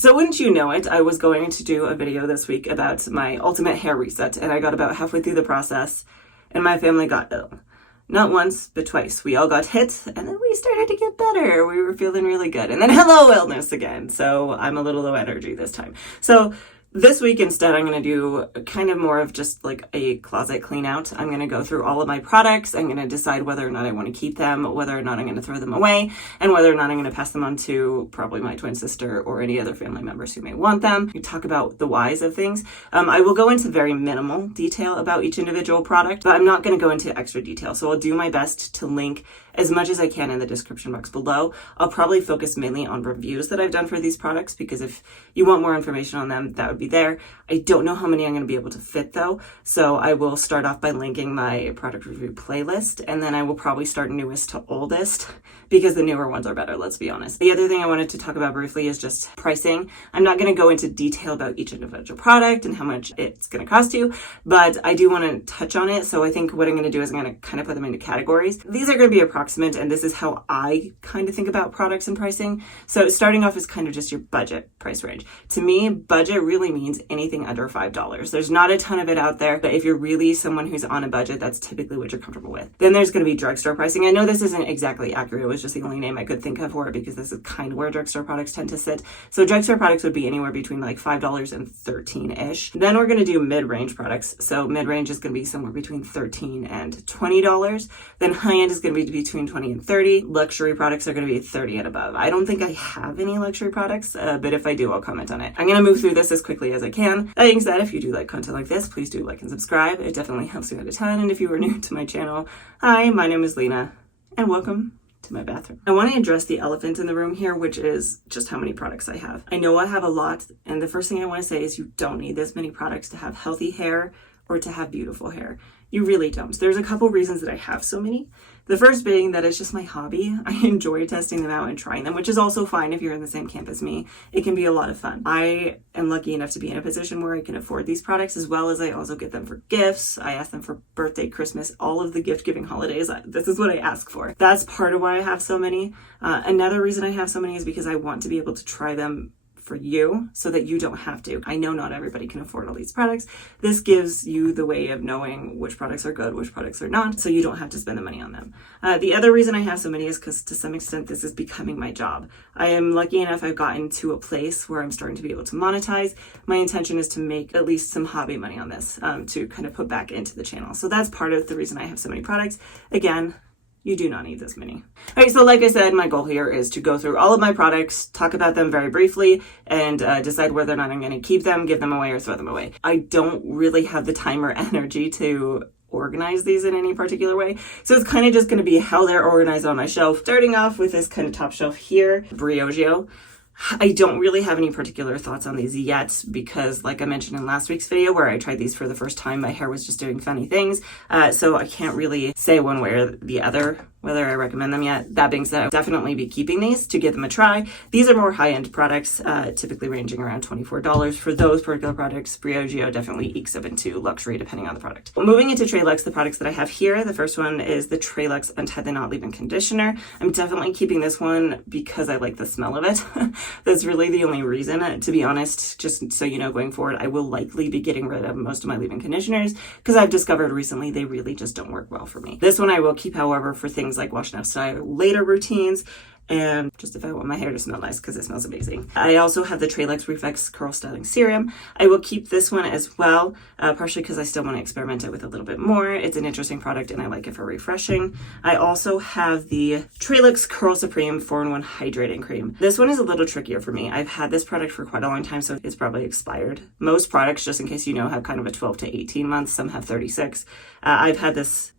So wouldn't you know it, I was going to do a video this week about my ultimate hair reset, and I got about halfway through the process and my family got ill. Not once, but twice. We all got hit, and then we started to get better. We were feeling really good. And then hello, illness again. So I'm a little low energy this time. So this week instead, I'm going to do kind of more of just like a closet clean out. I'm going to go through all of my products. I'm going to decide whether or not I want to keep them, whether or not I'm going to throw them away, and whether or not I'm going to pass them on to probably my twin sister or any other family members who may want them. We talk about the whys of things. I will go into very minimal detail about each individual product, but I'm not going to go into extra detail. So I'll do my best to link as much as I can in the description box below. I'll probably focus mainly on reviews that I've done for these products, because if you want more information on them, that would be there. I don't know how many I'm going to be able to fit though, so I will start off by linking my product review playlist, and then I will probably start newest to oldest, because the newer ones are better, let's be honest. The other thing I wanted to talk about briefly is just pricing. I'm not going to go into detail about each individual product and how much it's going to cost you, but I do want to touch on it. So I think what I'm going to do is I'm going to kind of put them into categories. These are going to be approximate, and this is how I kind of think about products and pricing. So starting off is kind of just your budget price range. To me, budget really means anything under $5. There's not a ton of it out there, but if you're really someone who's on a budget, that's typically what you're comfortable with. Then there's going to be drugstore pricing. I know this isn't exactly accurate. It was just the only name I could think of for it, because this is kind of where drugstore products tend to sit. So drugstore products would be anywhere between like $5 and $13-ish. Then we're going to do mid-range products. So mid-range is going to be somewhere between $13 and $20. Then high-end is going to be between $20 and $30. Luxury products are going to be $30 and above. I don't think I have any luxury products, but if I do, I'll comment on it. I'm going to move through this as quickly as I can. That being said, if you do like content like this, please do like and subscribe. It definitely helps me out a ton. And if you are new to my channel, hi, my name is Lena, and welcome to my bathroom. I want to address the elephant in the room here, which is just how many products I have. I know I have a lot, and the first thing I want to say is you don't need this many products to have healthy hair or to have beautiful hair. You really don't. There's a couple reasons that I have so many. The first being that it's just my hobby. I enjoy testing them out and trying them, which is also fine if you're in the same camp as me. It can be a lot of fun. I am lucky enough to be in a position where I can afford these products, as well as I also get them for gifts. I ask them for birthday, Christmas, all of the gift-giving holidays. This is what I ask for. That's part of why I have so many. Another reason I have so many is because I want to be able to try them for you so that you don't have to. I know not everybody can afford all these products. This gives you the way of knowing which products are good, which products are not, so you don't have to spend the money on them. The other reason I have so many is because to some extent this is becoming my job. I am lucky enough I've gotten to a place where I'm starting to be able to monetize. My intention is to make at least some hobby money on this, to kind of put back into the channel. So that's part of the reason I have so many products. Again, you do not need this many. All right, so like I said, my goal here is to go through all of my products, talk about them very briefly, and decide whether or not I'm going to keep them, give them away, or throw them away. I don't really have the time or energy to organize these in any particular way. So it's kind of just going to be how they're organized on my shelf. Starting off with this kind of top shelf here, Briogeo. I don't really have any particular thoughts on these yet, because like I mentioned in last week's video where I tried these for the first time, my hair was just doing funny things. So I can't really say one way or the other whether I recommend them yet. That being said, I'll definitely be keeping these to give them a try. These are more high-end products, typically ranging around $24. For those particular products, Briogeo definitely ekes up into luxury depending on the product. Well, moving into Treluxe, the products that I have here, the first one is the Treluxe Untie the Knot Leave-In Conditioner. I'm definitely keeping this one because I like the smell of it. That's really the only reason, to be honest. Just so you know, going forward, I will likely be getting rid of most of my leave-in conditioners because I've discovered recently they really just don't work well for me. This one I will keep, however, for things like wash now style later routines, and just if I want my hair to smell nice because it smells amazing. I also have the Treluxe Reflex Curl Styling Serum. I will keep this one as well, partially because I still want to experiment it with a little bit more. It's an interesting product and I like it for refreshing. I also have the Treluxe Curl Supreme 4-in-1 Hydrating Cream. This one is a little trickier for me. I've had this product for quite a long time, so it's probably expired. Most products, just in case you know, have kind of a 12 to 18 months. Some have 36. I've had this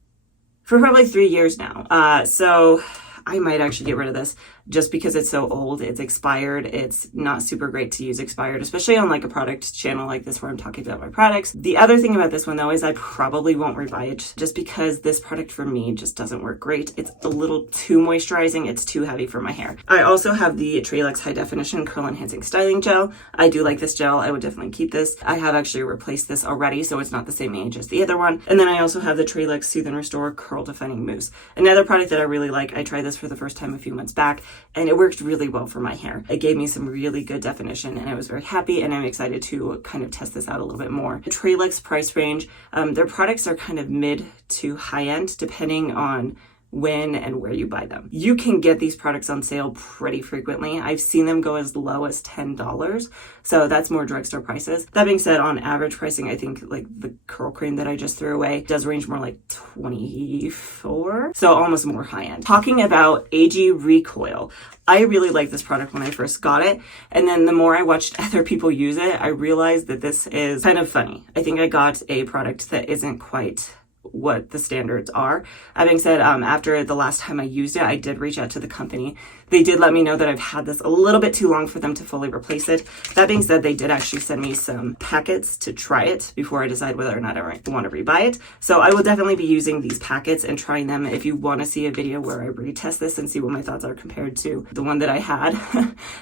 for probably 3 years now. So I might actually get rid of this just because it's so old. It's expired. It's not super great to use expired, especially on like a product channel like this where I'm talking about my products. The other thing about this one though is I probably won't rebuy it just because this product for me just doesn't work great. It's a little too moisturizing. It's too heavy for my hair. I also have the Treluxe High Definition Curl Enhancing Styling Gel. I do like this gel. I would definitely keep this. I have actually replaced this already, so it's not the same age as the other one. And then I also have the Treluxe Soothe and Restore Curl Defining Mousse. Another product that I really like. I tried this for the first time a few months back. and it worked really well for my hair. It gave me some really good definition, and I was very happy, and I'm excited to kind of test this out a little bit more. The Treluxe price range, their products are kind of mid to high end depending on when and where you buy them. You can get these products on sale pretty frequently. I've seen them go as low as $10, so that's more drugstore prices. That being said, on average pricing, I think like the curl cream that I just threw away does range more like $24, so almost more high end. Talking about AG Recoil, I really liked this product when I first got it, and then the more I watched other people use it, I realized that this is kind of funny. I think I got a product that isn't quite what the standards are. That being said, after the last time I used it, I did reach out to the company. They did let me know that I've had this a little bit too long for them to fully replace it. That being said, they did actually send me some packets to try it before I decide whether or not I want to rebuy it. So I will definitely be using these packets and trying them. If you want to see a video where I retest this and see what my thoughts are compared to the one that I had,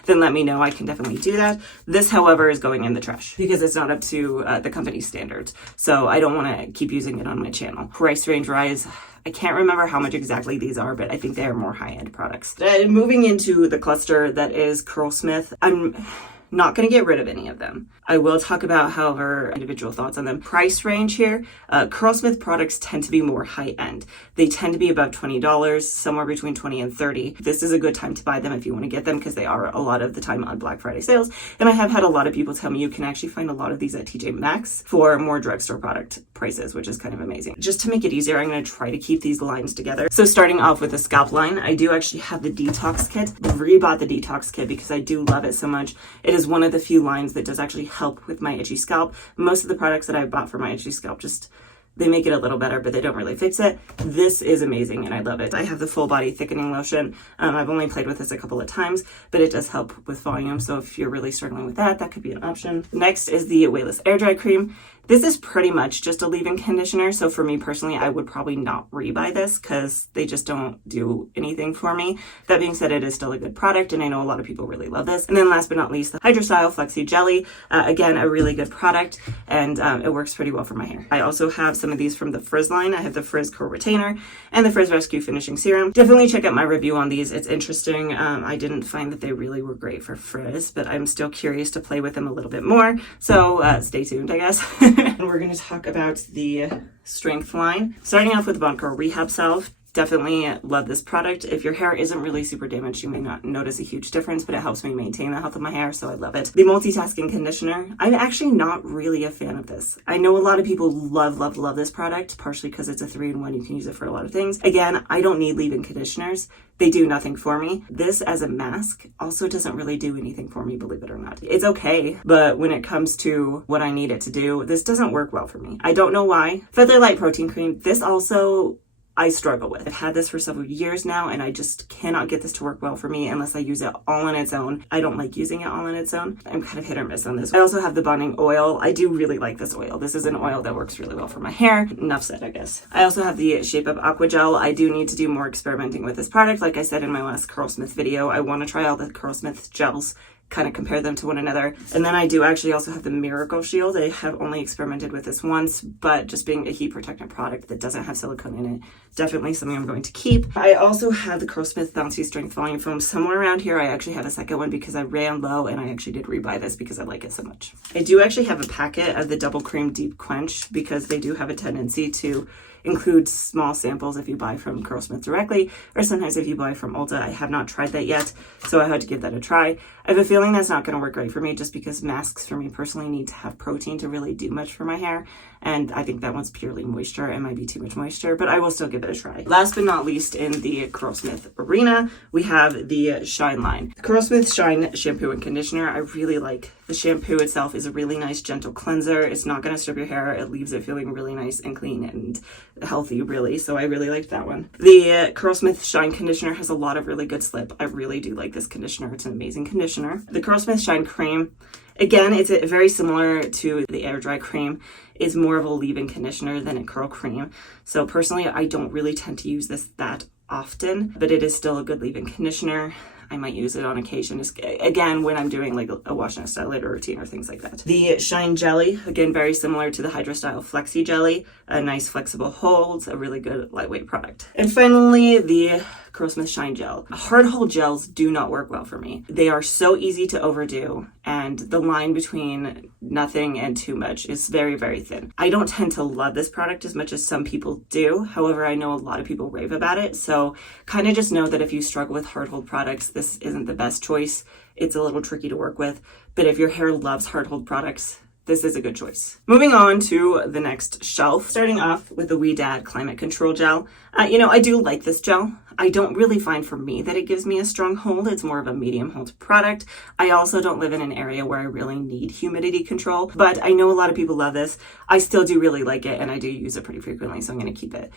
then let me know. I can definitely do that. This, however, is going in the trash because it's not up to the company's standards. So I don't want to keep using it on my channel. Price range rise, I can't remember how much exactly these are, but I think they are more high-end products. Moving into the cluster that is Curlsmith, I'm not going to get rid of any of them. I will talk about, however, individual thoughts on them. Price range here, Curlsmith products tend to be more high-end. They tend to be about $20, somewhere between $20 and $30. This is a good time to buy them if you want to get them because they are a lot of the time on Black Friday sales. And I have had a lot of people tell me you can actually find a lot of these at TJ Maxx for more drugstore product prices, which is kind of amazing. Just to make it easier, I'm going to try to keep these lines together. So starting off with the scalp line, I do actually have the detox kit. I rebought the detox kit because I do love it so much. It is one of the few lines that does actually help with my itchy scalp. Most of the products that I bought for my itchy scalp just, they make it a little better, but they don't really fix it. This is amazing and I love it. I have the full body thickening lotion. I've only played with this a couple of times, but it does help with volume. So if you're really struggling with that, that could be an option. Next is the Weightless Air Dry Cream. This is pretty much just a leave-in conditioner. So for me personally, I would probably not rebuy this because they just don't do anything for me. That being said, it is still a good product and I know a lot of people really love this. And then last but not least, the Hydrostyle Flexi Jelly. Again, a really good product and it works pretty well for my hair. I also have some of these from the Frizz line. I have the Frizz Curl Retainer and the Frizz Rescue Finishing Serum. Definitely check out my review on these. It's interesting. I didn't find that they really were great for frizz, but I'm still curious to play with them a little bit more. So stay tuned, I guess. And we're going to talk about the strength line. Starting off with the Bond Curl Rehab Salve. Definitely love this product. If your hair isn't really super damaged, you may not notice a huge difference, but it helps me maintain the health of my hair, so I love it. The Multitasking Conditioner. I'm actually not really a fan of this. I know a lot of people love this product, partially because it's a 3-in-1. You can use it for a lot of things. Again, I don't need leave-in conditioners. They do nothing for me. This as a mask also doesn't really do anything for me, believe it or not. It's okay, but when it comes to what I need it to do, this doesn't work well for me. I don't know why. Feather Light Protein Cream. This also I struggle with. I've had this for several years now and I just cannot get this to work well for me unless I use it all on its own. I don't like using it all on its own. I'm kind of hit or miss on this. I also have the Bonding Oil. I do really like this oil. This is an oil that works really well for my hair. Enough said, I guess. I also have the Shape Up Aqua Gel. I do need to do more experimenting with this product. Like I said in my last Curlsmith video, I want to try all the Curlsmith gels, kind of compare them to one another. And then I do actually also have the Miracle Shield. I have only experimented with this once, but just being a heat protectant product that doesn't have silicone in it, definitely something I'm going to keep. I also have the Curlsmith Bouncy Strength Volume Foam somewhere around here. I actually have a second one because I ran low and I actually did rebuy this because I like it so much. I do actually have a packet of the Double Cream Deep Quench because they do have a tendency to include small samples if you buy from Curlsmith directly, or sometimes if you buy from Ulta. I have not tried that yet, so I had to give that a try. I have a feeling that's not going to work great for me just because masks for me personally need to have protein to really do much for my hair, and I think that one's purely moisture. It might be too much moisture, but I will still give it a try. Last but not least, in the Curlsmith arena, we have the Shine line. The Curlsmith Shine shampoo and conditioner, I really like. The shampoo itself is a really nice gentle cleanser. It's not going to strip your hair. It leaves it feeling really nice and clean and healthy, really. So I really liked that one. The Curlsmith Shine conditioner has a lot of really good slip. I really do like this conditioner. It's an amazing conditioner. The Curlsmith Shine cream, again, it's very similar to the air dry cream. It's more of a leave-in conditioner than a curl cream. So personally, I don't really tend to use this that often, but it is still a good leave-in conditioner. I might use it on occasion, again, when I'm doing like a wash and style later routine or things like that. The Shine Jelly, again, very similar to the Hydrostyle Flexi Jelly. A nice flexible hold, a really good lightweight product. And finally, the Curlsmith Shine Gel. Hard hold gels do not work well for me. They are so easy to overdo, and the line between nothing and too much is very, very thin. I don't tend to love this product as much as some people do. However, I know a lot of people rave about it. So kind of just know that if you struggle with hard hold products, this isn't the best choice. It's a little tricky to work with. But if your hair loves hard hold products, this is a good choice. Moving on to the next shelf, starting off with the Ouidad Climate Control Gel. I do like this gel. I don't really find for me that it gives me a strong hold. It's more of a medium hold product. I also don't live in an area where I really need humidity control, but I know a lot of people love this. I still do really like it, and I do use it pretty frequently, so I'm going to keep it.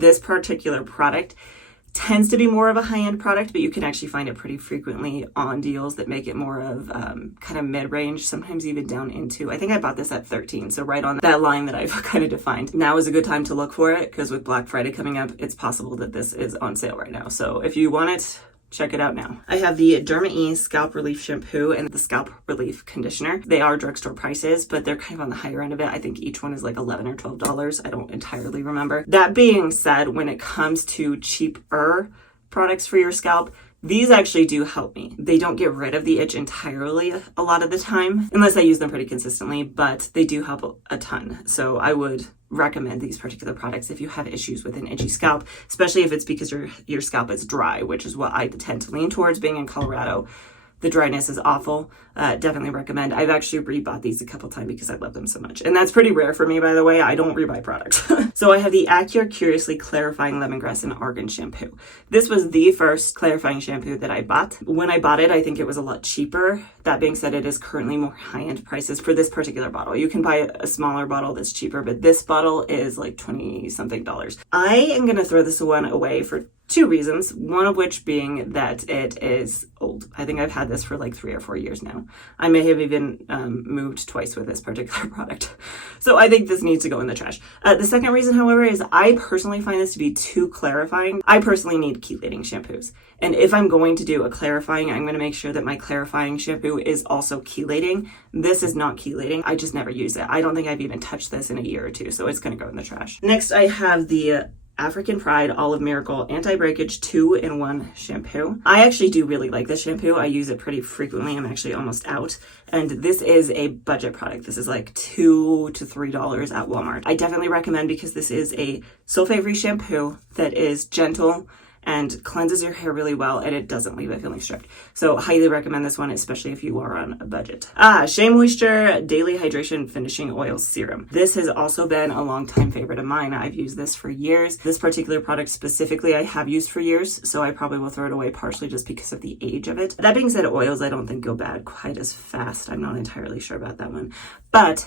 This particular product tends to be more of a high-end product, but you can actually find it pretty frequently on deals that make it more of kind of mid-range, sometimes even down into, I think I bought this at $13, so right on that line that I've kind of defined. Now is a good time to look for it, because with Black Friday coming up, it's possible that this is on sale right now. So if you want it, check it out now. I have the Derma-E Scalp Relief Shampoo and the Scalp Relief Conditioner. They are drugstore prices, but they're kind of on the higher end of it. I think each one is like $11 or $12. I don't entirely remember. That being said, when it comes to cheaper products for your scalp, these actually do help me. They don't get rid of the itch entirely a lot of the time, unless I use them pretty consistently, but they do help a ton. So I would recommend these particular products if you have issues with an itchy scalp, especially if it's because your scalp is dry, which is what I tend to lean towards. Being in Colorado, the dryness is awful. Definitely recommend. I've actually rebought these a couple times because I love them so much. And that's pretty rare for me, by the way. I don't rebuy products. So I have the Acure Curiously Clarifying Lemongrass and Argan Shampoo. This was the first clarifying shampoo that I bought. When I bought it, I think it was a lot cheaper. That being said, it is currently more high-end prices for this particular bottle. You can buy a smaller bottle that's cheaper, but this bottle is like $20-something. I am going to throw this one away for two reasons, one of which being that it is old. I think I've had this for like 3 or 4 years now. I may have even moved twice with this particular product. So I think this needs to go in the trash. The second reason, however, is I personally find this to be too clarifying. I personally need chelating shampoos. And if I'm going to do a clarifying, I'm going to make sure that my clarifying shampoo is also chelating. This is not chelating. I just never use it. I don't think I've even touched this in a year or two, so it's going to go in the trash. Next, I have the African Pride Olive Miracle Anti-Breakage 2-in-1 Shampoo. I actually do really like this shampoo. I use it pretty frequently. I'm actually almost out. And this is a budget product. This is like $2 to $3 at Walmart. I definitely recommend because this is a sulfate-free shampoo that is gentle and cleanses your hair really well, and it doesn't leave it feeling stripped. So highly recommend this one, especially if you are on a budget. Shea Moisture Daily Hydration Finishing Oil Serum. This has also been a long-time favorite of mine. I've used this for years. This particular product specifically I have used for years, so I probably will throw it away partially just because of the age of it. That being said, oils I don't think go bad quite as fast. I'm not entirely sure about that one. But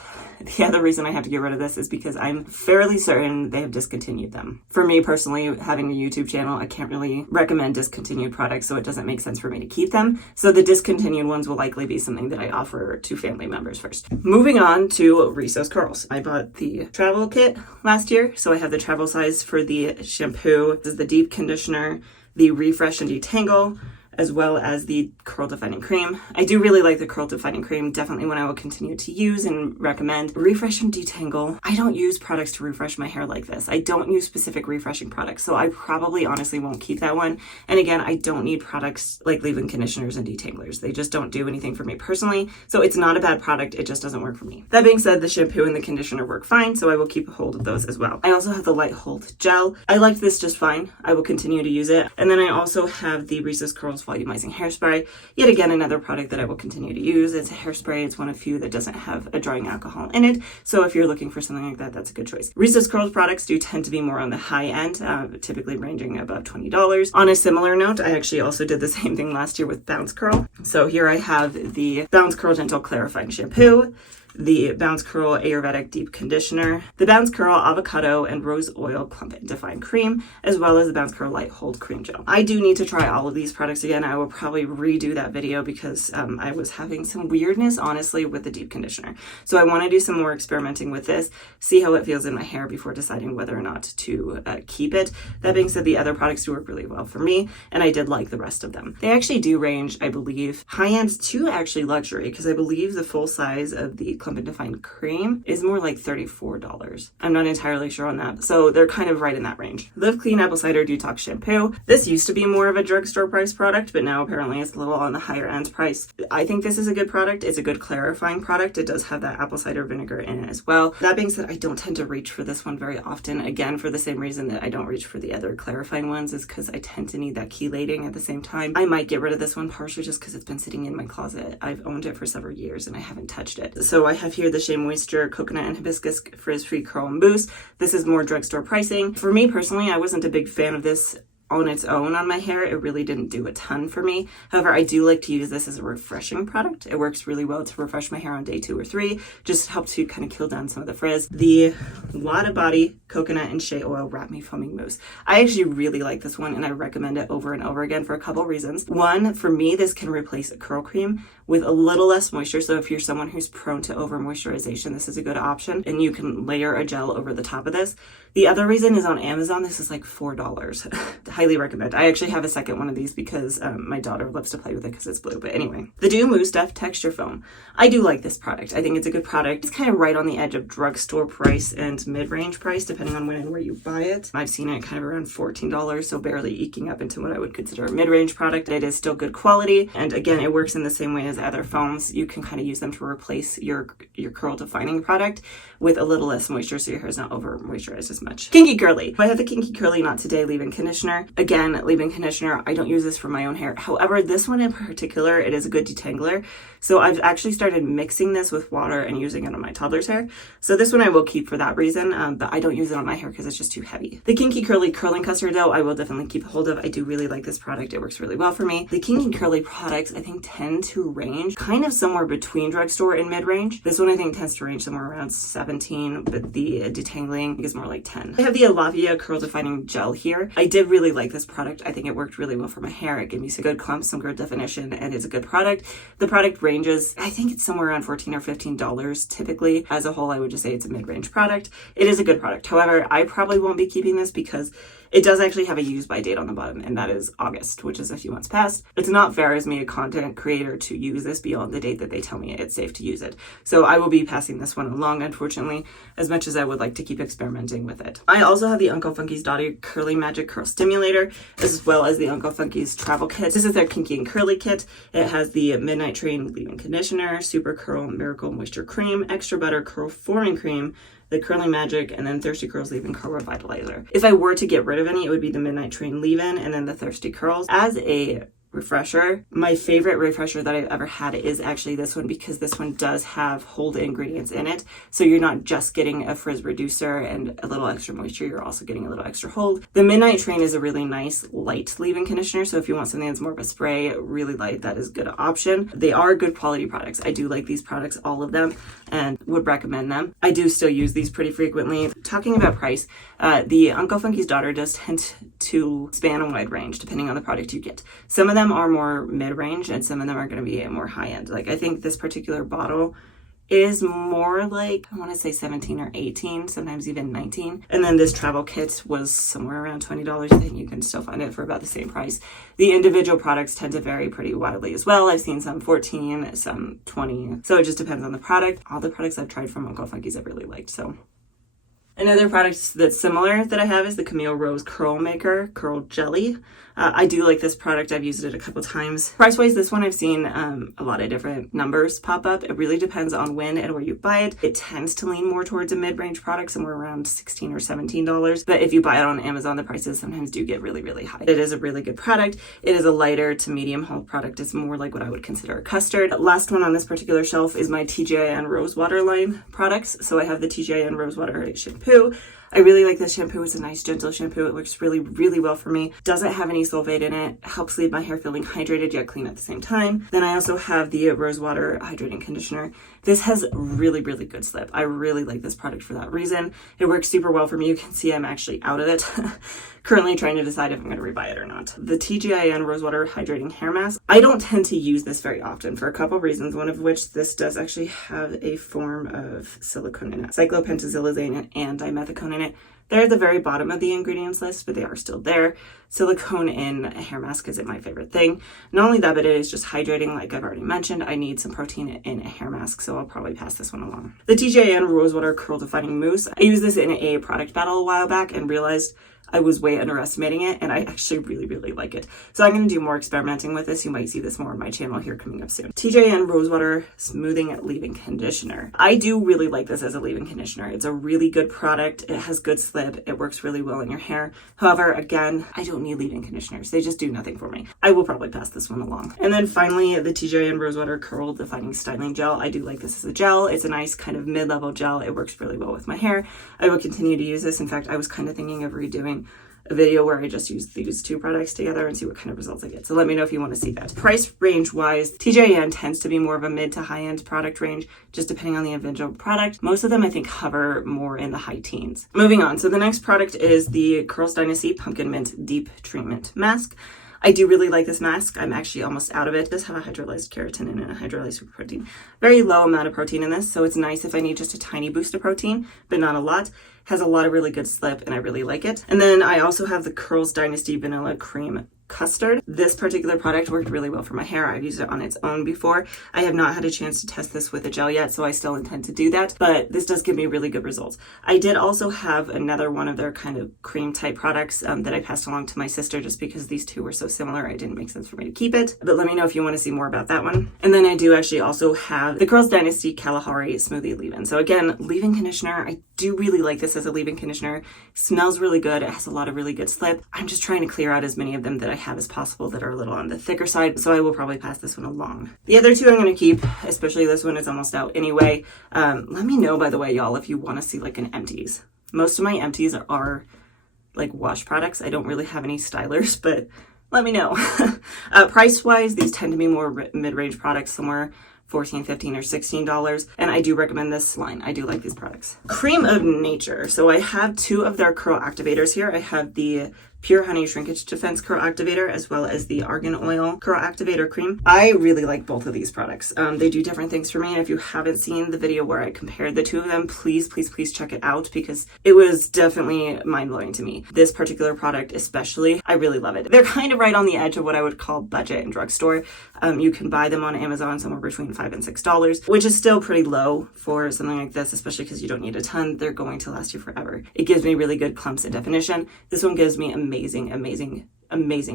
the other reason I have to get rid of this is because I'm fairly certain they have discontinued them. For me personally, having a YouTube channel, I can't really recommend discontinued products, so it doesn't make sense for me to keep them. So the discontinued ones will likely be something that I offer to family members first. Moving on to Rizos Curls. I bought the travel kit last year, so I have the travel size for the shampoo. This is the deep conditioner, the refresh and detangle, as well as the curl defining cream. I do really like the curl defining cream, definitely one I will continue to use and recommend. Refresh and detangle. I don't use products to refresh my hair like this. I don't use specific refreshing products, so I probably honestly won't keep that one. And again, I don't need products like leave-in conditioners and detanglers. They just don't do anything for me personally, so it's not a bad product, it just doesn't work for me. That being said, the shampoo and the conditioner work fine, so I will keep a hold of those as well. I also have the Light Hold Gel. I liked this just fine. I will continue to use it. And then I also have the Rizos Curls Volumizing Hairspray. Yet again, another product that I will continue to use. It's a hairspray. It's one of few that doesn't have a drying alcohol in it. So if you're looking for something like that, that's a good choice. Rizos Curls products do tend to be more on the high end, typically ranging above $20. On a similar note, I actually also did the same thing last year with Bounce Curl. So here I have the Bounce Curl Gentle Clarifying Shampoo, the Bounce Curl Ayurvedic Deep Conditioner, the Bounce Curl Avocado and Rose Oil Plump and Define Cream, as well as the Bounce Curl Light Hold Cream Gel. I do need to try all of these products again. I will probably redo that video because I was having some weirdness, honestly, with the deep conditioner. So I want to do some more experimenting with this, see how it feels in my hair before deciding whether or not to keep it. That being said, the other products do work really well for me, and I did like the rest of them. They actually do range, I believe, high-end to actually luxury, because I believe the full size of the Clump and Define Cream is more like $34. I'm not entirely sure on that. So they're kind of right in that range. Live Clean Apple Cider Detox Shampoo. This used to be more of a drugstore price product, but now apparently it's a little on the higher end price. I think this is a good product. It's a good clarifying product. It does have that apple cider vinegar in it as well. That being said, I don't tend to reach for this one very often. Again, for the same reason that I don't reach for the other clarifying ones, is because I tend to need that chelating at the same time. I might get rid of this one partially just because it's been sitting in my closet. I've owned it for several years and I haven't touched it. So I have here the Shea Moisture Coconut and Hibiscus Frizz-Free Curl and Boost. This is more drugstore pricing. For me personally, I wasn't a big fan of this on its own on my hair. It really didn't do a ton for me. However, I do like to use this as a refreshing product. It works really well to refresh my hair on day 2 or 3, just help to kind of kill down some of the frizz. The Lotta Body Coconut and Shea Oil Wrap Me Foaming Mousse. I actually really like this one and I recommend it over and over again for a couple reasons. One, for me, this can replace a curl cream with a little less moisture. So if you're someone who's prone to over moisturization, this is a good option, and you can layer a gel over the top of this. The other reason is on Amazon, this is like $4. Highly recommend. I actually have a second one of these because my daughter loves to play with it because it's blue. But anyway, the Doux Mousse Stuff Texture Foam. I do like this product. I think it's a good product. It's kind of right on the edge of drugstore price and mid-range price, depending on when and where you buy it. I've seen it kind of around $14, so barely eking up into what I would consider a mid-range product. It is still good quality. And again, it works in the same way as other foams. You can kind of use them to replace your curl defining product with a little less moisture so your hair is not over moisturized as much. Kinky Curly. I have the Kinky Curly Not Today leave-in conditioner. Again, leave-in conditioner, I don't use this for my own hair. However, this one in particular, it is a good detangler. So I've actually started mixing this with water and using it on my toddler's hair. So this one I will keep for that reason, but I don't use it on my hair because it's just too heavy. The Kinky Curly Curling Custard Dough, I will definitely keep a hold of. I do really like this product. It works really well for me. The Kinky Curly products, I think, tend to range kind of somewhere between drugstore and mid-range. This one I think tends to range somewhere around 17, but the detangling is more like 10. I have the Alaffia Curl Defining Gel here. I did really like this product. I think it worked really well for my hair. It gave me some good clumps, some good definition, and it's a good product. The product ranges, I think it's somewhere around $14 or $15 typically. As a whole, I would just say it's a mid-range product. It is a good product. However, I probably won't be keeping this because it does actually have a use by date on the bottom, and that is August, which is a few months past. It's not fair as me, a content creator, to use this beyond the date that they tell me it's safe to use it. So I will be passing this one along, unfortunately, as much as I would like to keep experimenting with it. I also have the Uncle Funky's Dottie Curly Magic Curl Stimulator, as well as the Uncle Funky's Travel Kit. This is their Kinky and Curly Kit. It has the Midnight Train Leave-In Conditioner, Super Curl Miracle Moisture Cream, Extra Butter Curl Forming Cream, the Curly Magic, and then Thirsty Curls Leave-In Curl Revitalizer. If I were to get rid of any, it would be the Midnight Train Leave-In and then the Thirsty Curls. As a refresher, my favorite refresher that I've ever had is actually this one, because this one does have hold ingredients in it. So you're not just getting a frizz reducer and a little extra moisture, you're also getting a little extra hold. The Midnight Train is a really nice light leave-in conditioner. So if you want something that's more of a spray, really light, that is a good option. They are good quality products. I do like these products, all of them, and would recommend them. I do still use these pretty frequently. Talking about price, the Uncle Funky's Daughter does tend to span a wide range depending on the product you get. Some of them are more mid-range and some of them are going to be more high-end. Like I think this particular bottle is more like, I want to say 17 or 18, sometimes even 19. And then this travel kit was somewhere around $20. I think you can still find it for about the same price. The individual products tend to vary pretty widely as well. I've seen some 14, some 20. So it just depends on the product. All the products I've tried from Uncle Funky's I've really liked, so. Another product that's similar that I have is the Camille Rose Curl Maker Curl Jelly. I do like this product. I've used it a couple times. Price-wise, this one I've seen a lot of different numbers pop up. It really depends on when and where you buy it. It tends to lean more towards a mid-range product, somewhere around $16 or $17. But if you buy it on Amazon, the prices sometimes do get really, really high. It is a really good product. It is a lighter to medium hold product. It's more like what I would consider a custard. Last one on this particular shelf is my TGIN Rosewater line products. So I have the TGIN Rosewater shampoo. I really like this shampoo. It's a nice gentle shampoo. It works really, really well for me. Doesn't have any sulfate in it. Helps leave my hair feeling hydrated yet clean at the same time. Then I also have the Rosewater Hydrating Conditioner. This has really, really good slip. I really like this product for that reason. It works super well for me. You can see I'm actually out of it. Currently trying to decide if I'm going to rebuy it or not. The TGIN Rosewater Hydrating Hair Mask. I don't tend to use this very often for a couple of reasons, one of which this does actually have a form of silicone in it. Cyclopentazolazane and dimethicone in it. They're at the very bottom of the ingredients list, but they are still there. Silicone in a hair mask isn't my favorite thing. Not only that, but it is just hydrating, like I've already mentioned. I need some protein in a hair mask, so I'll probably pass this one along. The TGIN Rosewater Curl Defining Mousse. I used this in a product battle a while back and realized I was way underestimating it, and I actually really like it. So I'm going to do more experimenting with this. You might see this more on my channel here coming up soon. TGIN Rosewater Smoothing Leave-In Conditioner. I do really like this as a leave-in conditioner. It's a really good product. It has good slip. It works really well in your hair. However, again, I don't need leave-in conditioners. They just do nothing for me. I will probably pass this one along. And then finally, the TGIN Rosewater Curl Defining Styling Gel. I do like this as a gel. It's a nice kind of mid-level gel. It works really well with my hair. I will continue to use this. In fact, I was kind of thinking of redoing a video where I just use these two products together and see what kind of results I get. So let me know if you want to see that. Price range wise, TGIN tends to be more of a mid to high end product range, just depending on the individual product. Most of them I think hover more in the high teens. Moving on. So the next product is the Curls Dynasty Pumpkin Mint Deep Treatment Mask. I do really like this mask. I'm actually almost out of it. It does have a hydrolyzed keratin in it and a hydrolyzed super protein. Very low amount of protein in this, so it's nice if I need just a tiny boost of protein, but not a lot. Has a lot of really good slip, and I really like it. And then I also have the Curls Dynasty Vanilla Cream Custard. This particular product worked really well for my hair. I've used it on its own before. I have not had a chance to test this with a gel yet, so I still intend to do that, but this does give me really good results. I did also have another one of their kind of cream type products that I passed along to my sister just because these two were so similar. It didn't make sense for me to keep it, but let me know if you want to see more about that one. And then I do actually also have the Curls Dynasty Kalahari Smoothie Leave-In. So again, leave-in conditioner. I do really like this as a leave-in conditioner. Smells really good. It has a lot of really good slip. I'm just trying to clear out as many of them that I have as possible that are a little on the thicker side, so I will probably pass this one along. The other two I'm going to keep, especially this one is almost out anyway. Let me know, by the way, y'all, if you want to see like an empties. Most of my empties are like wash products. I don't really have any stylers, but let me know. Price wise, these tend to be more mid-range products, somewhere $14, $15, or $16, and I do recommend this line. I do like these products. Creme of Nature. So I have two of their curl activators here. I have the Pure Honey Shrinkage Defense Curl Activator as well as the Argan Oil Curl Activator Cream. I really like both of these products. They do different things for me, and if you haven't seen the video where I compared the two of them, please check it out because it was definitely mind-blowing to me. This particular product especially, I really love it. They're kind of right on the edge of what I would call budget and drugstore. You can buy them on Amazon somewhere between $5 and $6, which is still pretty low for something like this, especially because you don't need a ton. They're going to last you forever. It gives me really good clumps and definition. This one gives me amazing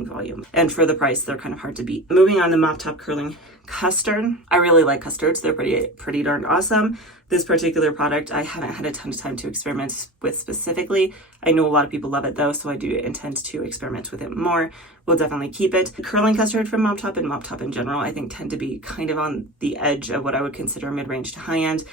volume, and for the price they're kind of hard to beat. Moving on to Mop Top Curling Custard. I really like custards. They're pretty darn awesome. This particular product I haven't had a ton of time to experiment with specifically. I know a lot of people love it though, so I do intend to experiment with it more. We'll definitely keep it. The curling custard from Mop Top and Mop Top in general I think tend to be kind of on the edge of what I would consider mid-range to high-end.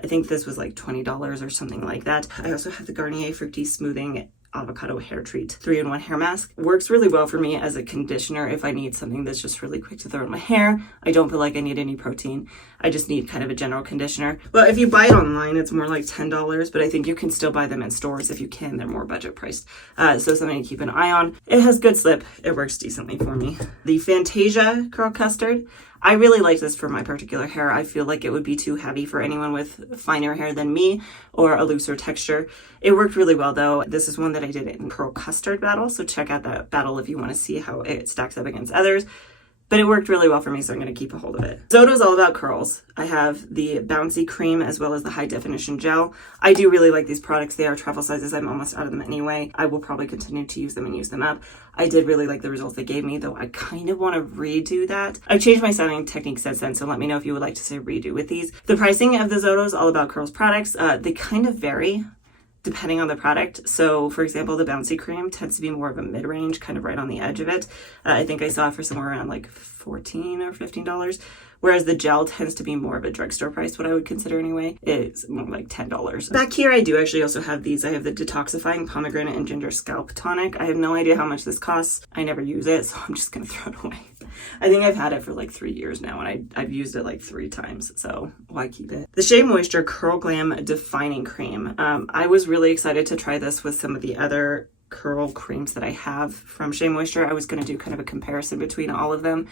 I think this was like $20 or something like that. I also have the Garnier Fructis Smoothing Avocado Hair Treat 3-in-1 hair mask. Works really well for me as a conditioner if I need something that's just really quick to throw in my hair. I don't feel like I need any protein. I just need kind of a general conditioner. Well, if you buy it online, it's more like $10, but I think you can still buy them in stores if you can. They're more budget priced. So something to keep an eye on. It has good slip. It works decently for me. The Fantasia Curl Custard. I really like this for my particular hair. I feel like it would be too heavy for anyone with finer hair than me or a looser texture. It worked really well though. This is one that I did in Curl Custard Battle, so check out that battle if you want to see how it stacks up against others. But it worked really well for me, so I'm going to keep a hold of it. Zoto is all about curls. I have the Bouncy Cream as well as the High Definition Gel. I do really like these products. They are travel sizes. I'm almost out of them anyway. I will probably continue to use them and use them up. I did really like the results they gave me, though I kind of want to redo that. I've changed my styling technique since then, so let me know if you would like to say redo with these. The pricing of the Zoto is all about curls products. They kind of vary depending on the product. So for example, the Bouncy Cream tends to be more of a mid-range, kind of right on the edge of it. I think I saw it for somewhere around like $14 or $15, whereas the gel tends to be more of a drugstore price, what I would consider anyway. It's more like $10. Back here, I do actually also have these. I have the Detoxifying Pomegranate and Ginger Scalp Tonic. I have no idea how much this costs. I never use it, so I'm just gonna throw it away. I think I've had it for like 3 years now, and I've used it like 3 times, so why keep it? The Shea Moisture Curl Glam Defining Cream. I was really excited to try this with some of the other curl creams that I have from Shea Moisture. I was going to do kind of a comparison between all of them.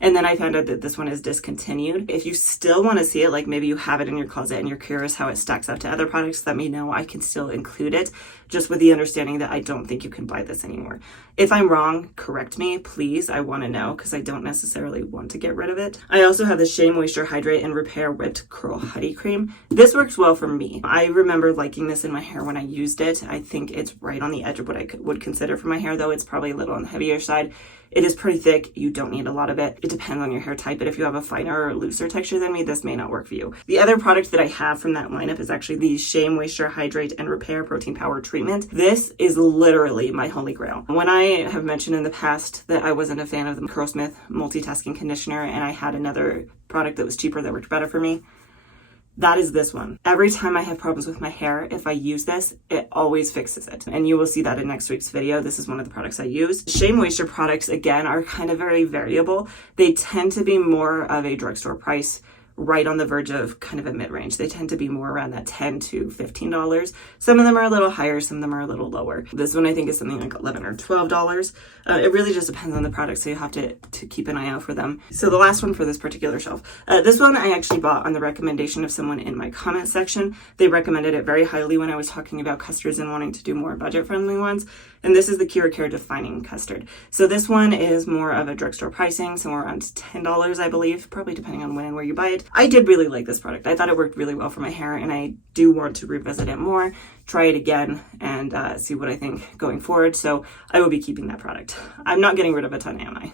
And then I found out that this one is discontinued. If you still want to see it, like maybe you have it in your closet and you're curious how it stacks up to other products, let me know. I can still include it, just with the understanding that I don't think you can buy this anymore. If I'm wrong, correct me, please. I want to know because I don't necessarily want to get rid of it. I also have the Shea Moisture Hydrate and Repair Whipped Curl Honey Cream. This works well for me. I remember liking this in my hair when I used it. I think it's right on the edge of what I would consider for my hair, though it's probably a little on the heavier side. It is pretty thick. You don't need a lot of it. It depends on your hair type, but if you have a finer or looser texture than me, this may not work for you. The other product that I have from that lineup is actually the Shea Moisture Hydrate and Repair Protein Power Treatment. This is literally my holy grail. When I have mentioned in the past that I wasn't a fan of the Curlsmith multitasking conditioner and I had another product that was cheaper that worked better for me, that is this one. Every time I have problems with my hair, if I use this, it always fixes it. And you will see that in next week's video. This is one of the products I use. Shea Moisture products, again, are kind of very variable. They tend to be more of a drugstore price, right on the verge of kind of a mid-range. They tend to be more around that $10 to $15. Some of them are a little higher, some of them are a little lower. This one I think is something like $11 or $12. It really just depends on the product, so you have to keep an eye out for them. So the last one for this particular shelf. This one I actually bought on the recommendation of someone in my comment section. They recommended it very highly when I was talking about custards and wanting to do more budget-friendly ones. And this is the Keracare Defining Custard. So this one is more of a drugstore pricing, somewhere around $10, I believe, probably depending on when and where you buy it. I did really like this product. I thought it worked really well for my hair, and I do want to revisit it more, try it again, and see what I think going forward. So I will be keeping that product. I'm not getting rid of a ton, am I?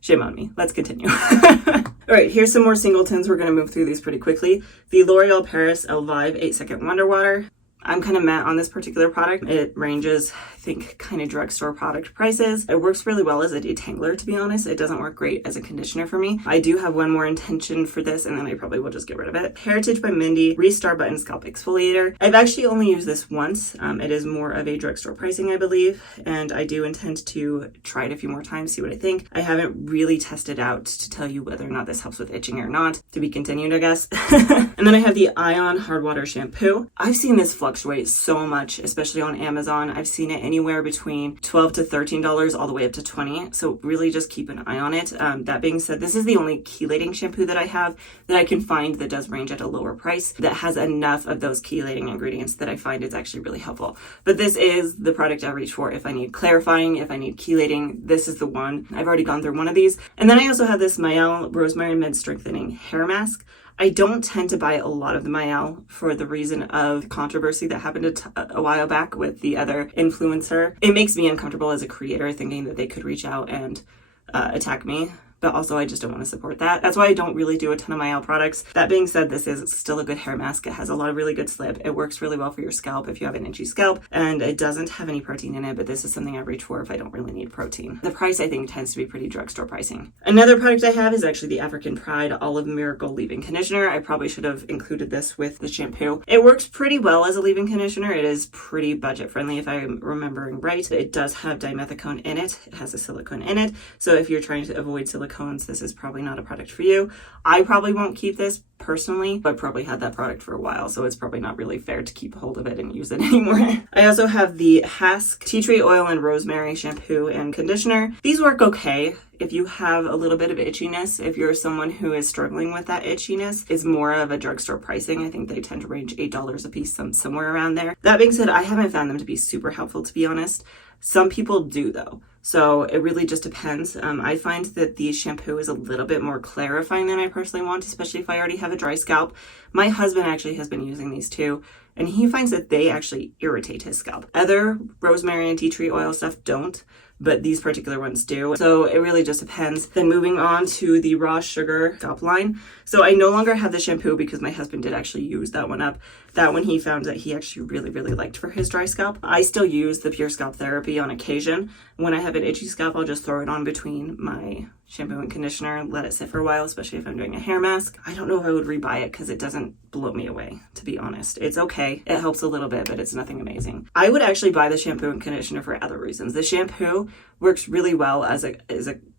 Shame on me. Let's continue. All right, here's some more singletons. We're going to move through these pretty quickly. The L'Oreal Paris Elvive 8-Second Wonder Water. I'm kind of meh on this particular product. It ranges, I think, kind of drugstore product prices. It works really well as a detangler, to be honest. It doesn't work great as a conditioner for me. I do have one more intention for this, and then I probably will just get rid of it. Hairitage by Mindy Restart Button Scalp Exfoliator. I've actually only used this once. It is more of a drugstore pricing, I believe, and I do intend to try it a few more times, see what I think. I haven't really tested out to tell you whether or not this helps with itching or not. To be continued, I guess. And then I have the Ion Hard Water Shampoo. I've seen this fluctuate so much, especially on Amazon. I've seen it anywhere between $12 to $13 all the way up to $20. So really just keep an eye on it. That being said, this is the only chelating shampoo that I have that I can find that does range at a lower price that has enough of those chelating ingredients that I find is actually really helpful. But this is the product I reach for if I need clarifying, if I need chelating. This is the one. I've already gone through one of these. And then I also have this Mielle Rosemary Mid Strengthening Hair Mask. I don't tend to buy a lot of the Mielle for the reason of controversy that happened a while back with the other influencer. It makes me uncomfortable as a creator thinking that they could reach out and attack me. But also I just don't want to support that. That's why I don't really do a ton of Mielle products. That being said, this is still a good hair mask. It has a lot of really good slip. It works really well for your scalp if you have an itchy scalp, and it doesn't have any protein in it, but this is something I reach for if I don't really need protein. The price, I think, tends to be pretty drugstore pricing. Another product I have is actually the African Pride Olive Miracle Leave-In Conditioner. I probably should have included this with the shampoo. It works pretty well as a leave-in conditioner. It is pretty budget friendly if I'm remembering right. It does have dimethicone in it. It has a silicone in it. So if you're trying to avoid silicones, this is probably not a product for you. I probably won't keep this personally, but probably had that product for a while, so it's probably not really fair to keep hold of it and use it anymore. I also have the Hask Tea Tree Oil and Rosemary Shampoo and Conditioner. These work okay if you have a little bit of itchiness. If you're someone who is struggling with that itchiness, it's more of a drugstore pricing. I think they tend to range $8 a piece, somewhere around there. That being said, I haven't found them to be super helpful, to be honest. Some people do though. So it really just depends. I find that the shampoo is a little bit more clarifying than I personally want, especially if I already have a dry scalp. My husband actually has been using these too, and he finds that they actually irritate his scalp. Other rosemary and tea tree oil stuff don't, but these particular ones do. So it really just depends. Then moving on to the Raw Sugar scalp line. So I no longer have the shampoo because my husband did actually use that one up. That one he found that he actually really liked for his dry scalp. I still use the Pure Scalp Therapy on occasion. When I have an itchy scalp, I'll just throw it on between my shampoo and conditioner, let it sit for a while, especially if I'm doing a hair mask. I don't know if I would rebuy it because it doesn't blow me away, to be honest. It's okay. It helps a little bit, but it's nothing amazing. I would actually buy the shampoo and conditioner for other reasons. The shampoo works really well as a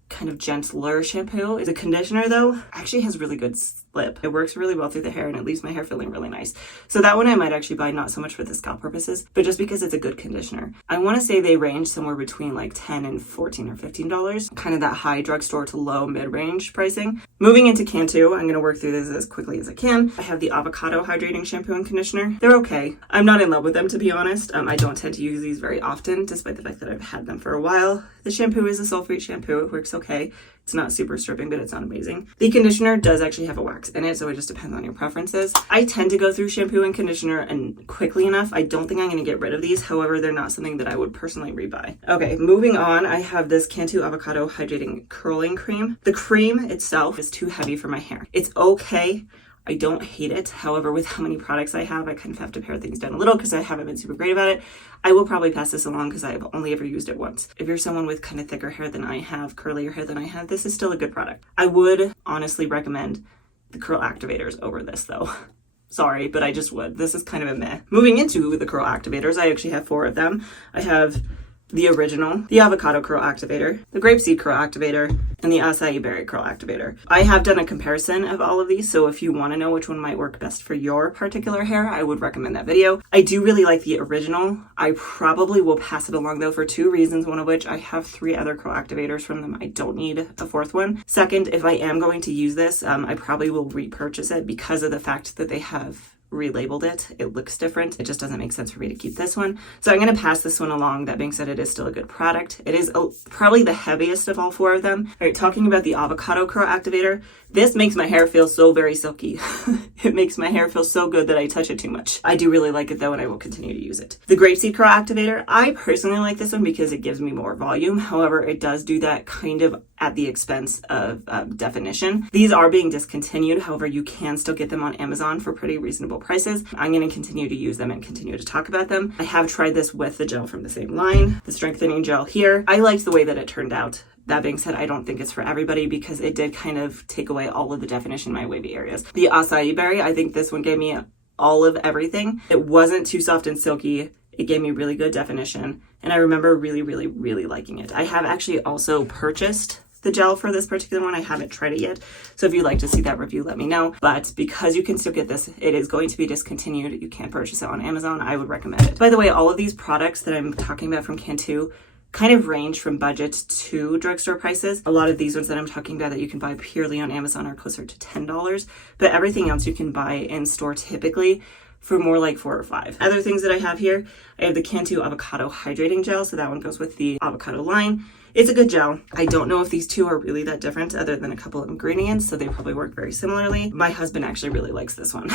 kind of gentler shampoo. The conditioner though actually has really good lip. It works really well through the hair and it leaves my hair feeling really nice. So that one I might actually buy, not so much for the scalp purposes, but just because it's a good conditioner. I want to say they range somewhere between like $10 and $14 or $15, kind of that high drugstore to low mid-range pricing. Moving into Cantu, I'm going to work through this as quickly as I can. I have the Avocado Hydrating Shampoo and Conditioner. They're okay. I'm not in love with them, to be honest. I don't tend to use these very often, despite the fact that I've had them for a while. The shampoo is a sulfate shampoo. It works okay. It's not super stripping, but it's not amazing. The conditioner does actually have a wax in it, so it just depends on your preferences. I tend to go through shampoo and conditioner and quickly enough. I don't think I'm going to get rid of these. However, they're not something that I would personally rebuy. Okay, moving on, I have this Cantu Avocado Hydrating Curling Cream. The cream itself is too heavy for my hair. It's okay. I don't hate it. However, with how many products I have, I kind of have to pare things down a little because I haven't been super great about it. I will probably pass this along because I've only ever used it once. If you're someone with kind of thicker hair than I have, curlier hair than I have, this is still a good product. I would honestly recommend the curl activators over this though. Sorry, but I just would. This is kind of a meh. Moving into the curl activators, I actually have 4 of them. I have the original, the avocado curl activator, the grapeseed curl activator, and the acai berry curl activator. I have done a comparison of all of these, so if you want to know which one might work best for your particular hair, I would recommend that video. I do really like the original. I probably will pass it along though for 2 reasons, one of which I have 3 other curl activators from them. I don't need a 4th one. Second, if I am going to use this, I probably will repurchase it because of the fact that they have relabeled it. It looks different. It just doesn't make sense for me to keep this one. So I'm going to pass this one along. That being said, it is still a good product. It is probably the heaviest of all 4 of them. All right, talking about the avocado curl activator, this makes my hair feel so very silky. It makes my hair feel so good that I touch it too much. I do really like it though, and I will continue to use it. The grapeseed curl activator, I personally like this one because it gives me more volume. However, it does do that kind of at the expense of definition. These are being discontinued. However, you can still get them on Amazon for pretty reasonable prices. I'm going to continue to use them and continue to talk about them. I have tried this with the gel from the same line, the strengthening gel here. I liked the way that it turned out. That being said, I don't think it's for everybody because it did kind of take away all of the definition in my wavy areas. The acai berry, I think this one gave me all of everything. It wasn't too soft and silky. It gave me really good definition. And I remember really, really, really liking it. I have actually also purchased the gel for this particular one. I haven't tried it yet. So if you'd like to see that review, let me know. But because you can still get this, it is going to be discontinued. You can't purchase it on Amazon. I would recommend it. By the way, all of these products that I'm talking about from Cantu kind of range from budget to drugstore prices. A lot of these ones that I'm talking about that you can buy purely on Amazon are closer to $10, but everything else you can buy in store typically for more like $4 or $5. Other things that I have here, I have the Cantu Avocado Hydrating Gel, so that one goes with the avocado line. It's a good gel. I don't know if these two are really that different other than a couple of ingredients, so they probably work very similarly. My husband actually really likes this one.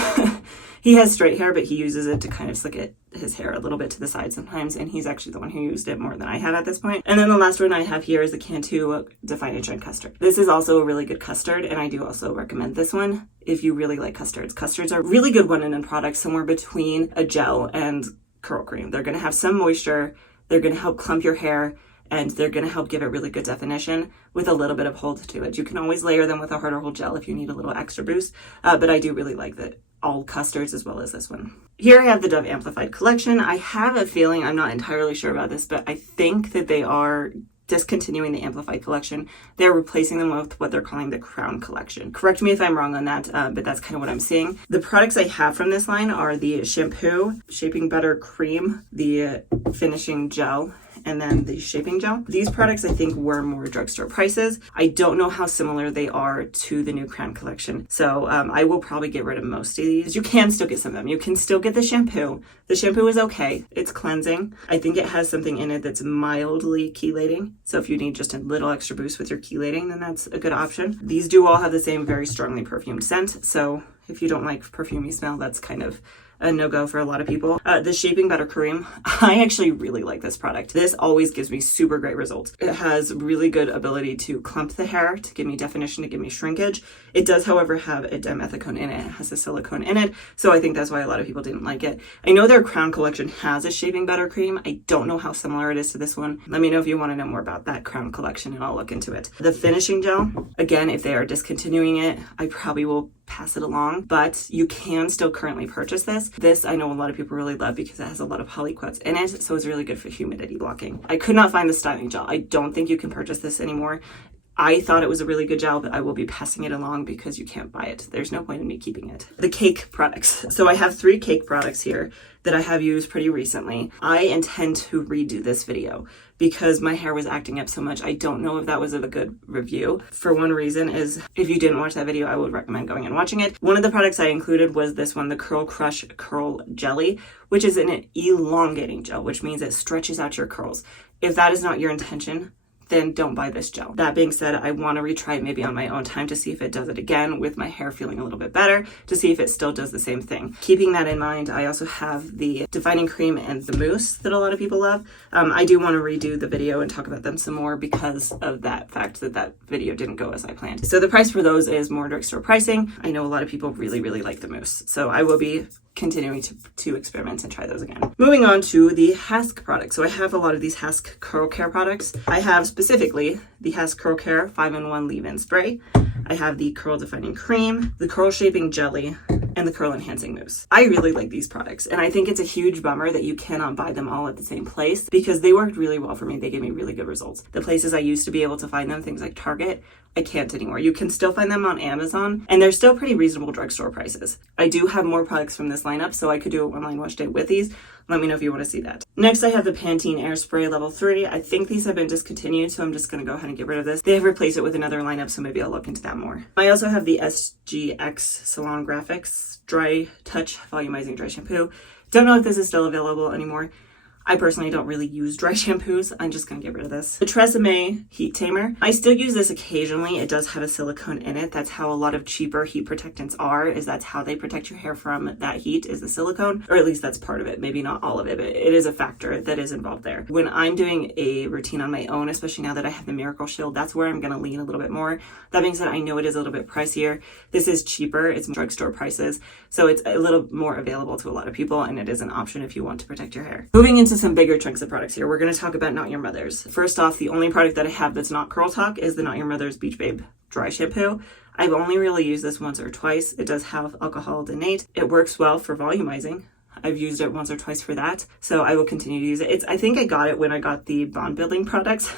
He has straight hair, but he uses it to kind of slick it, his hair a little bit to the side sometimes, and he's actually the one who used it more than I have at this point. And then the last one I have here is the Cantu Define and Shine Custard. This is also a really good custard, and I do also recommend this one if you really like custards. Custards are a really good one-in-one product, somewhere between a gel and curl cream. They're going to have some moisture, they're going to help clump your hair, and they're going to help give it really good definition with a little bit of hold to it. You can always layer them with a harder hold gel if you need a little extra boost, but I do really like that all custards as well as this one. Here I have the Dove Amplified Collection. I have a feeling, I'm not entirely sure about this, but I think that they are discontinuing the Amplified Collection. They're replacing them with what they're calling the Crown Collection. Correct me if I'm wrong on that, but that's kind of what I'm seeing. The products I have from this line are the shampoo, shaping butter cream, the finishing gel, and then the shaping gel. These products I think were more drugstore prices. I don't know how similar they are to the new Crown Collection. So I will probably get rid of most of these. You can still get some of them. You can still get the shampoo. The shampoo is okay. It's cleansing. I think it has something in it that's mildly chelating. So if you need just a little extra boost with your chelating, then that's a good option. These do all have the same very strongly perfumed scent. So if you don't like perfumey smell, that's kind of a no-go for a lot of people. The Shaping Butter Cream, I actually really like this product. This always gives me super great results. It has really good ability to clump the hair, to give me definition, to give me shrinkage. It does, however, have a dimethicone in it. It has a silicone in it, so I think that's why a lot of people didn't like it. I know their Crown Collection has a Shaping Butter Cream. I don't know how similar it is to this one. Let me know if you want to know more about that Crown Collection and I'll look into it. The Finishing Gel, again, if they are discontinuing it, I probably will pass it along, but you can still currently purchase this. This I know a lot of people really love because it has a lot of polyquats in it, so it's really good for humidity blocking. I could not find the styling gel. I don't think you can purchase this anymore. I thought it was a really good gel, but I will be passing it along because you can't buy it. There's no point in me keeping it. The cake products. So I have 3 cake products here that I have used pretty recently. I intend to redo this video because my hair was acting up so much. I don't know if that was a good review. For one reason is, if you didn't watch that video, I would recommend going and watching it. One of the products I included was this one, the Curl Crush Curl Jelly, which is an elongating gel, which means it stretches out your curls. If that is not your intention, then don't buy this gel. That being said, I want to retry it maybe on my own time to see if it does it again with my hair feeling a little bit better, to see if it still does the same thing. Keeping that in mind, I also have the defining cream and the mousse that a lot of people love. I do want to redo the video and talk about them some more because of that fact that that video didn't go as I planned. So the price for those is more drugstore pricing. I know a lot of people really, really like the mousse, so I will be continuing to experiment and try those again. Moving on to the Hask products. So I have a lot of these Hask Curl Care products. I have specifically the Hask Curl Care 5-in-1 leave-in spray. I have the Curl Defining Cream, the Curl Shaping Jelly, and the Curl Enhancing Mousse. I really like these products, and I think it's a huge bummer that you cannot buy them all at the same place because they worked really well for me. They gave me really good results. The places I used to be able to find them, things like Target, I can't anymore. You can still find them on Amazon, and they're still pretty reasonable drugstore prices. I do have more products from this lineup, so I could do a one-line wash day with these. Let me know if you want to see that. Next, I have the Pantene Air Spray Level 3. I think these have been discontinued, so I'm just going to go ahead and get rid of this. They have replaced it with another lineup, so maybe I'll look into that more. I also have the SGX Salon Graphics Dry Touch Volumizing Dry Shampoo. Don't know if this is still available anymore. I personally don't really use dry shampoos. I'm just going to get rid of this. The Tresemme Heat Tamer. I still use this occasionally. It does have a silicone in it. That's how a lot of cheaper heat protectants are, is that's how they protect your hair from that heat, is the silicone, or at least that's part of it. Maybe not all of it, but it is a factor that is involved there. When I'm doing a routine on my own, especially now that I have the Miracle Shield, that's where I'm going to lean a little bit more. That being said, I know it is a little bit pricier. This is cheaper. It's drugstore prices, so it's a little more available to a lot of people, and it is an option if you want to protect your hair. Moving into some bigger chunks of products here, we're going to talk about Not Your Mother's. First off, the only product that I have that's not Curl Talk is the Not Your Mother's Beach Babe Dry Shampoo. I've only really used this once or twice. It does have alcohol denate. It works well for volumizing. I've used it once or twice for that, so I will continue to use it. I think I got it when I got the bond building products.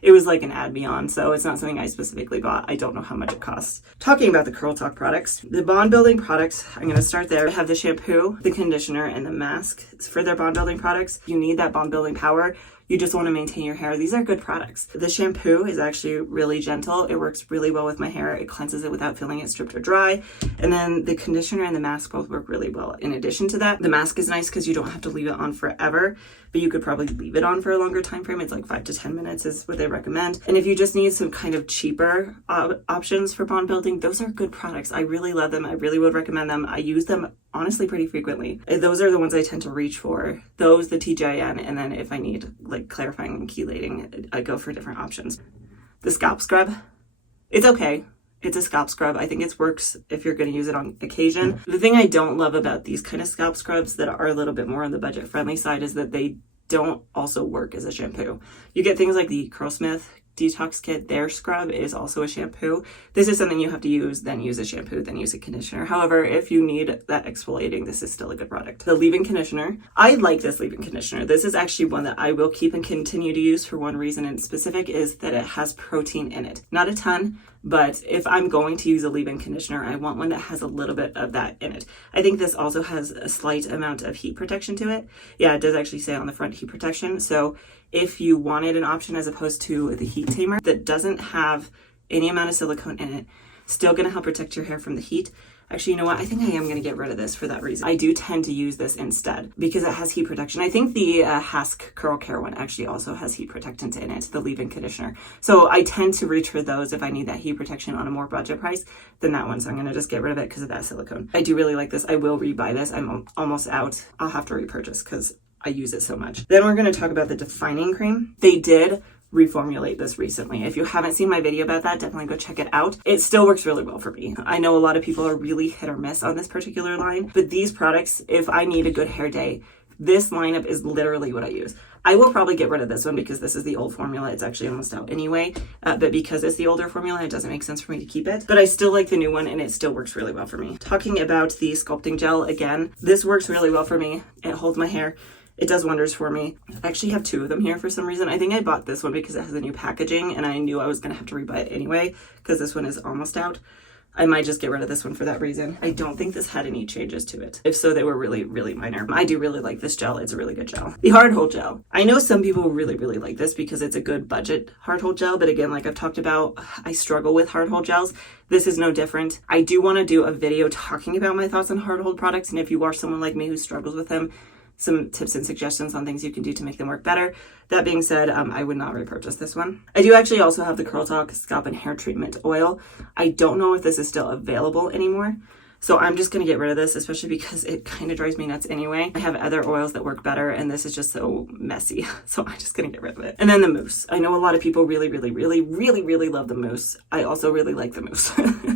It was like an ad me on, so it's not something I specifically bought. I don't know how much it costs. Talking about the Curl Talk products, the bond building products, I'm going to start there. I have the shampoo, the conditioner, and the mask for their bond building products. You need that bond building power. You just want to maintain your hair. These are good products. The shampoo is actually really gentle. It works really well with my hair. It cleanses it without feeling it stripped or dry. And then the conditioner and the mask both work really well. In addition to that, the mask is nice because you don't have to leave it on forever, but you could probably leave it on for a longer time frame. It's like 5 to 10 minutes is what they recommend. And if you just need some kind of cheaper options for bond building, those are good products. I really love them. I really would recommend them. I use them honestly pretty frequently. Those are the ones I tend to reach for. Those, the TGIN, and then if I need like clarifying and chelating, I go for different options. The scalp scrub, it's okay. It's a scalp scrub. I think it works if you're going to use it on occasion. The thing I don't love about these kind of scalp scrubs that are a little bit more on the budget friendly side is that they don't also work as a shampoo. You get things like the Curlsmith Detox Kit. Their scrub is also a shampoo. This is something you have to use, then use a shampoo, then use a conditioner. However, if you need that exfoliating, this is still a good product. The leave-in conditioner. I like this leave-in conditioner. This is actually one that I will keep and continue to use for one reason in specific, is that it has protein in it. Not a ton, but if I'm going to use a leave-in conditioner, I want one that has a little bit of that in it. I think this also has a slight amount of heat protection to it. Yeah, it does actually say on the front heat protection. So if you wanted an option as opposed to the heat tamer that doesn't have any amount of silicone in it, still going to help protect your hair from the heat. Actually, you know what? I think I am going to get rid of this for that reason. I do tend to use this instead because it has heat protection. I think the Hask Curl Care one actually also has heat protectant in it, the leave-in conditioner. So I tend to reach for those if I need that heat protection on a more budget price than that one. So I'm going to just get rid of it because of that silicone. I do really like this. I will rebuy this. I'm almost out. I'll have to repurchase because I use it so much. Then we're going to talk about the defining cream. They did reformulate this recently. If you haven't seen my video about that, definitely go check it out. It still works really well for me. I know a lot of people are really hit or miss on this particular line, but these products, if I need a good hair day, this lineup is literally what I use. I will probably get rid of this one because this is the old formula. It's actually almost out anyway, but because it's the older formula, it doesn't make sense for me to keep it. But I still like the new one and it still works really well for me. Talking about the sculpting gel again, this works really well for me. It holds my hair. It does wonders for me. I actually have 2 of them here for some reason. I think I bought this one because it has the new packaging and I knew I was going to have to rebuy it anyway because this one is almost out. I might just get rid of this one for that reason. I don't think this had any changes to it. If so, they were really, really minor. I do really like this gel. It's a really good gel. The Hard Hold Gel. I know some people really, really like this because it's a good budget Hard Hold Gel, but again, like I've talked about, I struggle with Hard Hold Gels. This is no different. I do want to do a video talking about my thoughts on Hard Hold products, and if you are someone like me who struggles with them, some tips and suggestions on things you can do to make them work better. That being said, I would not repurchase this one. I do actually also have the Curl Talk Scalp and Hair Treatment Oil. I don't know if this is still available anymore. So I'm just going to get rid of this, especially because it kind of drives me nuts anyway. I have other oils that work better, and this is just so messy. So I'm just going to get rid of it. And then the mousse. I know a lot of people really, really, really, really, really love the mousse. I also really like the mousse.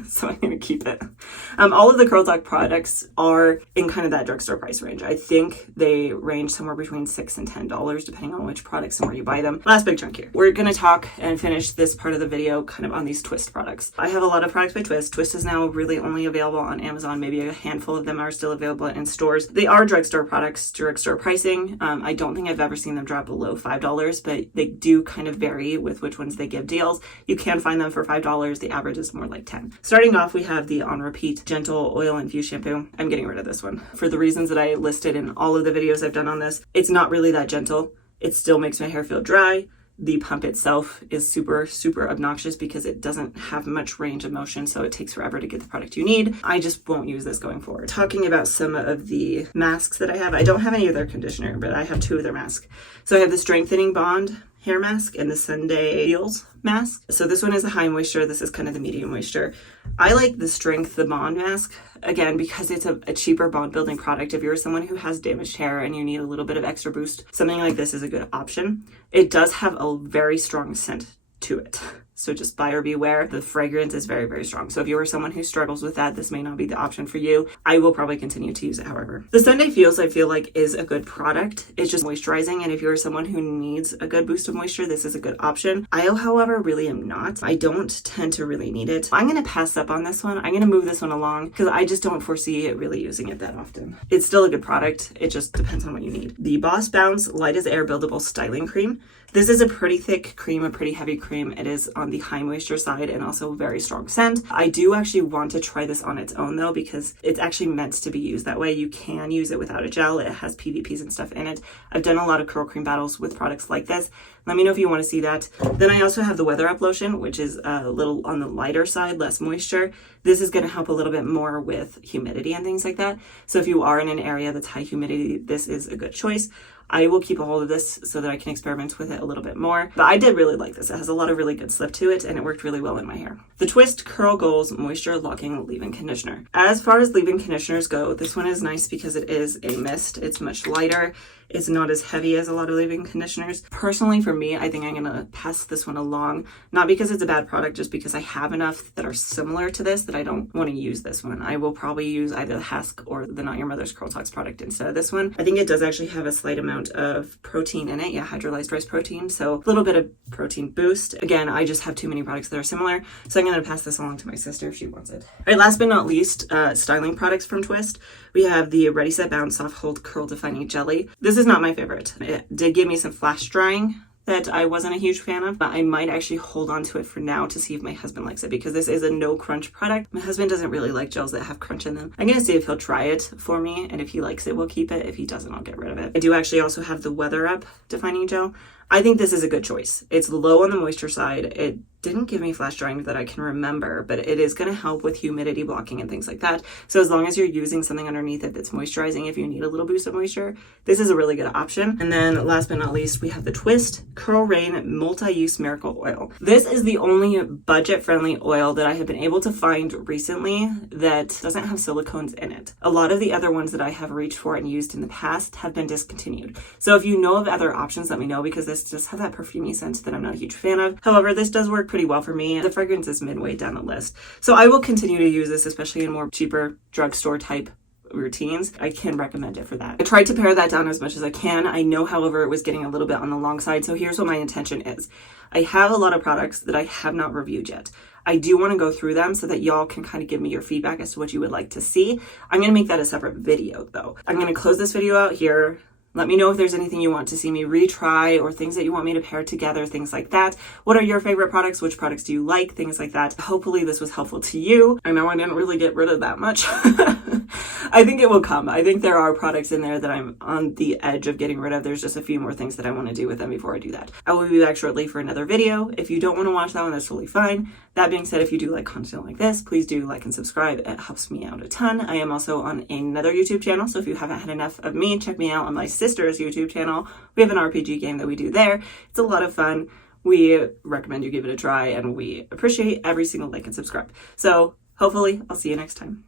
So I'm going to keep it. All of the Curl Talk products are in kind of that drugstore price range. I think they range somewhere between $6 and $10, depending on which products and where you buy them. Last big chunk here. We're going to talk and finish this part of the video kind of on these Twist products. I have a lot of products by Twist. Twist is now really only available on Amazon. Maybe a handful of them are still available in stores. They are drugstore products, drugstore pricing. I don't think I've ever seen them drop below $5, but they do kind of vary with which ones they give deals. You can find them for $5. The average is more like $10. Starting off, we have the On Repeat Gentle Oil Infused Shampoo. I'm getting rid of this one. For the reasons that I listed in all of the videos I've done on this, it's not really that gentle. It still makes my hair feel dry. The pump itself is super, super obnoxious because it doesn't have much range of motion, so it takes forever to get the product you need. I just won't use this going forward. Talking about some of the masks that I have, I don't have any of their conditioner, but I have 2 of their masks. So I have the Strengthening Bond hair mask and the Sunday Feels mask. So this one is a high moisture. This is kind of the medium moisture. I like the Bond mask, again, because it's a cheaper bond building product. If you're someone who has damaged hair and you need a little bit of extra boost, something like this is a good option. It does have a very strong scent to it. So just buyer beware. The fragrance is very, very strong. So if you are someone who struggles with that, this may not be the option for you. I will probably continue to use it, however. The Sunday Feels, I feel like, is a good product. It's just moisturizing, and if you're someone who needs a good boost of moisture, this is a good option. I, however, really am not. I don't tend to really need it. I'm going to pass up on this one. I'm going to move this one along because I just don't foresee it really using it that often. It's still a good product. It just depends on what you need. The Boss Bounce Light as Air Buildable Styling Cream. This is a pretty thick cream, a pretty heavy cream. It is on the high moisture side and also very strong scent. I do actually want to try this on its own though, because it's actually meant to be used that way. You can use it without a gel. It has PVPs and stuff in it. I've done a lot of curl cream battles with products like this. Let me know if you want to see that. Then I also have the Weather Up Lotion, which is a little on the lighter side, less moisture. This is going to help a little bit more with humidity and things like that. So if you are in an area that's high humidity, this is a good choice. I will keep a hold of this so that I can experiment with it a little bit more. But I did really like this. It has a lot of really good slip to it, and it worked really well in my hair. The Twist Curl Goals Moisture Locking Leave-In Conditioner. As far as leave-in conditioners go, this one is nice because it is a mist. It's much lighter. It's not as heavy as a lot of leave-in conditioners. Personally, for me, I think I'm gonna pass this one along. Not because it's a bad product, just because I have enough that are similar to this that I don't want to use this one. I will probably use either the Hask or the Not Your Mother's Curl Talks product instead of this one. I think it does actually have a slight amount of protein in it. Yeah, hydrolyzed rice protein. So a little bit of protein boost. Again, I just have too many products that are similar. So I'm gonna pass this along to my sister if she wants it. All right, last but not least, styling products from Twist. We have the Ready Set Bounce Soft Hold Curl Defining Jelly. This is not my favorite. It did give me some flash drying that I wasn't a huge fan of, but I might actually hold on to it for now to see if my husband likes it, because this is a no crunch product. My husband doesn't really like gels that have crunch in them. I'm gonna see if he'll try it for me, and if he likes it, we'll keep it. If he doesn't, I'll get rid of it. I do actually also have the Weather Up Defining Gel. I think this is a good choice. It's low on the moisture side. It didn't give me flash drying that I can remember, but it is going to help with humidity blocking and things like that. So as long as you're using something underneath it that's moisturizing, if you need a little boost of moisture, this is a really good option. And then last but not least, we have the Twist Curl Rain Multi-Use Miracle Oil. This is the only budget-friendly oil that I have been able to find recently that doesn't have silicones in it. A lot of the other ones that I have reached for and used in the past have been discontinued. So if you know of other options, let me know, because this just has that perfumey scent that I'm not a huge fan of. However, this does work pretty well for me. The fragrance is midway down the list. So I will continue to use this, especially in more cheaper drugstore type routines. I can recommend it for that. I tried to pare that down as much as I can. I know, however, it was getting a little bit on the long side. So here's what my intention is. I have a lot of products that I have not reviewed yet. I do want to go through them so that y'all can kind of give me your feedback as to what you would like to see. I'm going to make that a separate video though. I'm going to close this video out here. Let me know if there's anything you want to see me retry or things that you want me to pair together, things like that. What are your favorite products? Which products do you like? Things like that. Hopefully this was helpful to you. I know I didn't really get rid of that much. I think it will come. I think there are products in there that I'm on the edge of getting rid of. There's just a few more things that I want to do with them before I do that. I will be back shortly for another video. If you don't want to watch that one, that's totally fine. That being said, if you do like content like this, please do like and subscribe. It helps me out a ton. I am also on another YouTube channel, so if you haven't had enough of me, check me out on my sister's YouTube channel. We have an RPG game that we do there. It's a lot of fun. We recommend you give it a try, and we appreciate every single like and subscribe. So hopefully I'll see you next time.